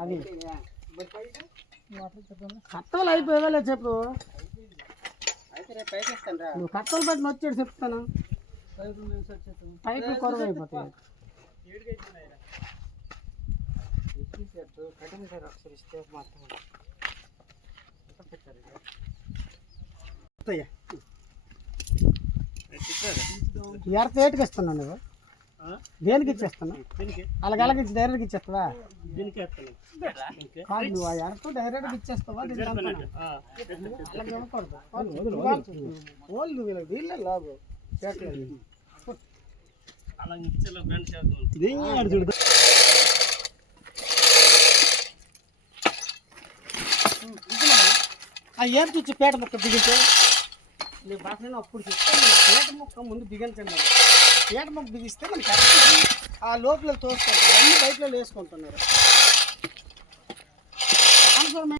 అది కట్టలు అయిపోయేలా చెప్పు. నువ్వు కట్టలు పెట్టిన వచ్చాడు చెప్తాను. పైపులు కొరవ అయిపోతాయి. ఎర్త ఏటికి ఇస్తున్నావు నువ్వు? దేనికి ఇచ్చేస్తున్నావు? అలాగే అలాగే డైరెక్ట్గా ఇచ్చేస్తావా? కాదు నువ్వు ఆ ఎర్త డైరెక్ట్గా ఇచ్చేస్తావా? అలాగే ఇవ్వకూడదు. వాళ్ళు వీళ్ళే లాభం ఏం చూసి పేట ముక్క బిగించే నీ భాషలో అప్పుడు చెప్తే పేట ముక్క ముందు బిగించండి. పేట ముక్క బిగిస్తే మనకి ఆ లోపల తోసుకుంటారు, అన్ని బయటలో వేసుకుంటున్నారు.